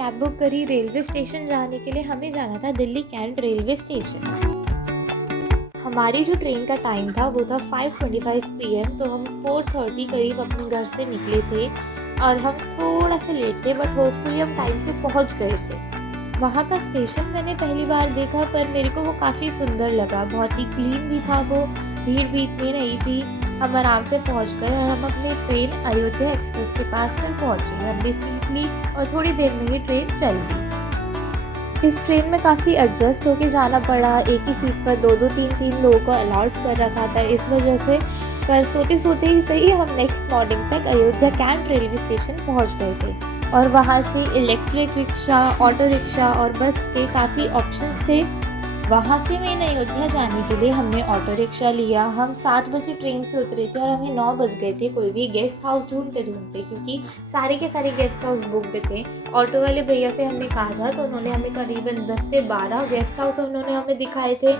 Cab book करी railway station जाने के लिए। हमें जाना था दिल्ली कैंट रेलवे स्टेशन। हमारी जो ट्रेन का टाइम था वो था 5:25 PM, तो हम 4:30 करीब अपने घर से निकले थे और हम थोड़ा सा लेट थे, बट होपफुली हम टाइम से पहुंच गए थे। वहाँ का स्टेशन मैंने पहली बार देखा, पर मेरे को वो काफ़ी सुंदर लगा। बहुत ही क्लीन भी था वो, भीड़ भी इतनी नहीं थी। हम आराम से पहुँच गए और हम अपनी ट्रेन अयोध्या एक्सप्रेस के पास फिर पहुँचे। हमने सीट ली और थोड़ी देर में ही ट्रेन चल गई। इस ट्रेन में काफ़ी एडजस्ट होके जाना पड़ा। एक ही सीट पर दो दो तीन तीन लोगों को अलाउड कर रखा था, इस वजह से पर सोते सोते ही सही हम नेक्स्ट मॉर्निंग तक अयोध्या कैंट रेलवे स्टेशन पहुंच गए थे। और वहां से इलेक्ट्रिक रिक्शा, ऑटो रिक्शा और बस के काफ़ी ऑप्शंस थे। वहाँ से मेन अयोध्या जाने के लिए हमने ऑटो रिक्शा लिया। हम 7 बजे ट्रेन से उतरे थे और हमें 9 बज गए थे कोई भी गेस्ट हाउस ढूंढते ढूंढते, क्योंकि सारे के सारे गेस्ट हाउस बुकड थे। ऑटो वाले भैया से हमने कहा था तो उन्होंने हमें करीबन 10 से 12 गेस्ट हाउस उन्होंने हमें दिखाए थे।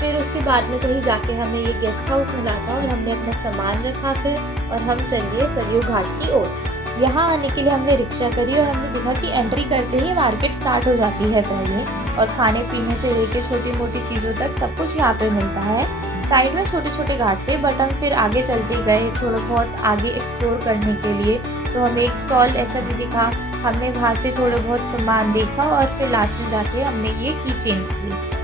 फिर उसके बाद में कहीं जाके हमें ये गेस्ट हाउस मिला था और हमने अपना सामान रखा फिर, और हम चल दिए सरयू घाट की ओर। यहाँ आने के लिए हमने रिक्शा करी और हमने देखा कि एंट्री करते ही मार्केट स्टार्ट हो जाती है पहले, और खाने पीने से लेकर छोटी मोटी चीज़ों तक सब कुछ यहाँ पे मिलता है। साइड में छोटे छोटे घाट थे, बट हम फिर आगे चलते गए थोड़ा बहुत आगे एक्सप्लोर करने के लिए। तो हमें एक स्टॉल ऐसा भी दिखा, हमने वहाँ से थोड़ा बहुत सामान देखा और फिर लास्ट में जाके हमने ये की चेंज ली।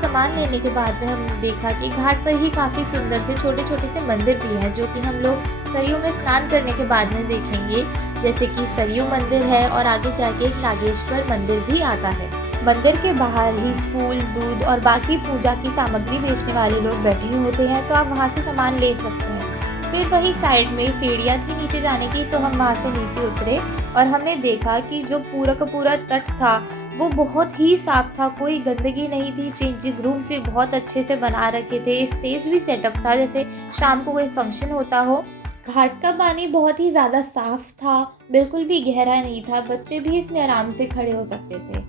सामान लेने के बाद में हमने देखा कि घाट पर ही काफ़ी सुंदर से छोटे छोटे से मंदिर भी हैं, जो कि हम लोग सरयू में स्नान करने के बाद में देखेंगे। जैसे कि सरयू मंदिर है और आगे जाके एक नागेश्वर मंदिर भी आता है। मंदिर के बाहर ही फूल, दूध और बाकी पूजा की सामग्री बेचने वाले लोग बैठे होते हैं, तो आप वहाँ से सामान ले सकते हैं। फिर वही साइड में सीढ़ियाँ थी नीचे जाने की, तो हम वहाँ से नीचे उतरे और हमने देखा कि जो पूरा का पूरा तट था वो बहुत ही साफ था, कोई गंदगी नहीं थी। चेंजिंग रूम्स भी बहुत अच्छे से बना रखे थे, स्टेज भी सेटअप था जैसे शाम को कोई फंक्शन होता हो। घाट का पानी बहुत ही ज़्यादा साफ था, बिल्कुल भी गहरा नहीं था, बच्चे भी इसमें आराम से खड़े हो सकते थे।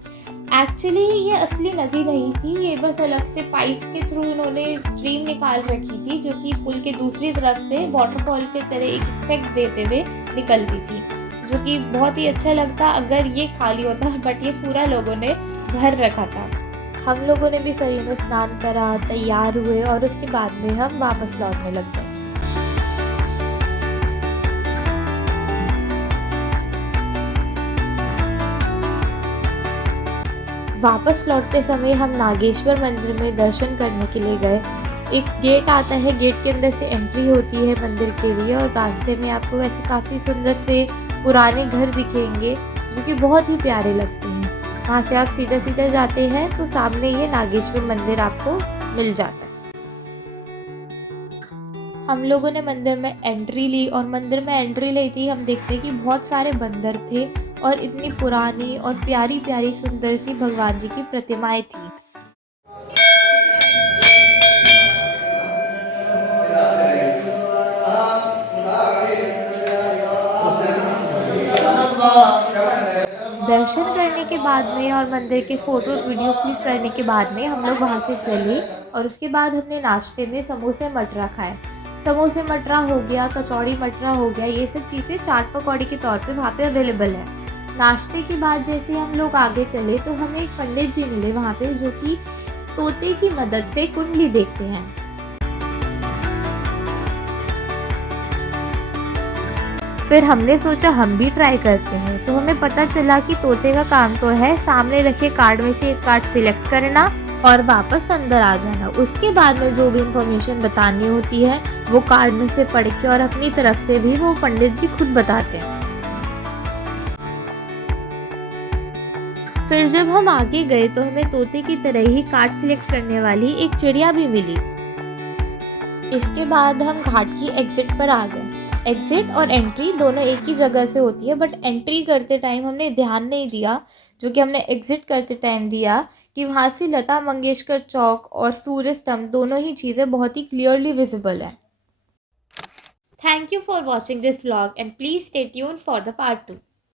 एक्चुअली ये असली नदी नहीं थी, ये बस अलग से पाइप्स के थ्रू इन्होंने स्ट्रीम निकाल रखी थी, जो कि पुल के दूसरी तरफ से वाटरफॉल के तरह एक इफेक्ट देते हुए निकलती थी, जो कि बहुत ही अच्छा लगता अगर ये खाली होता, बट ये पूरा लोगों ने भर रखा था। हम लोगों ने भी सरयू में स्नान करा, तैयार हुए और उसके बाद में हम वापस लौटने लग गए। वापस लौटते समय हम नागेश्वर मंदिर में दर्शन करने के लिए गए। एक गेट आता है, गेट के अंदर से एंट्री होती है मंदिर के लिए, और रास्ते में आपको वैसे काफ़ी सुंदर से पुराने घर दिखेंगे जो कि बहुत ही प्यारे लगते हैं। वहाँ से आप सीधा सीधा जाते हैं तो सामने ये नागेश्वर मंदिर आपको मिल जाता है। हम लोगों ने मंदिर में एंट्री ली, और मंदिर में एंट्री ली थी हम देखते कि बहुत सारे बंदर थे और इतनी पुरानी और प्यारी प्यारी सुंदर सी भगवान जी की प्रतिमाएं थी। दर्शन करने के बाद में और मंदिर के फ़ोटोज़ वीडियोज़ क्लिक करने के बाद में हम लोग वहाँ से चले, और उसके बाद हमने नाश्ते में समोसे मटरा खाए। समोसे मटरा हो गया, कचौड़ी मटरा हो गया, ये सब चीज़ें चाट पकौड़ी के तौर पे वहाँ पे अवेलेबल है। नाश्ते के बाद जैसे हम लोग आगे चले तो हमें एक पंडित जी मिले वहाँ पे, जो कि तोते की मदद से कुंडली देखते हैं। फिर हमने सोचा हम भी ट्राई करते हैं, तो हमें पता चला कि तोते का काम तो है सामने रखे कार्ड में से एक कार्ड सिलेक्ट करना और वापस अंदर आ जाना। उसके बाद में जो भी इंफॉर्मेशन बतानी होती है वो कार्ड में से पढ़ के और अपनी तरफ से भी वो पंडित जी खुद बताते हैं। फिर जब हम आगे गए तो हमें तोते की तरह ही कार्ड सिलेक्ट करने वाली एक चिड़िया भी मिली। इसके बाद हम घाट की एग्जिट पर आ गए। एग्जिट और एंट्री दोनों एक ही जगह से होती है, बट एंट्री करते टाइम हमने ध्यान नहीं दिया, जो कि हमने एग्जिट करते टाइम दिया, कि वहाँ से लता मंगेशकर चौक और सूर्य स्तंभ दोनों ही चीज़ें बहुत ही क्लियरली विजिबल है। Thank you for watching this vlog and please stay tuned for the part 2।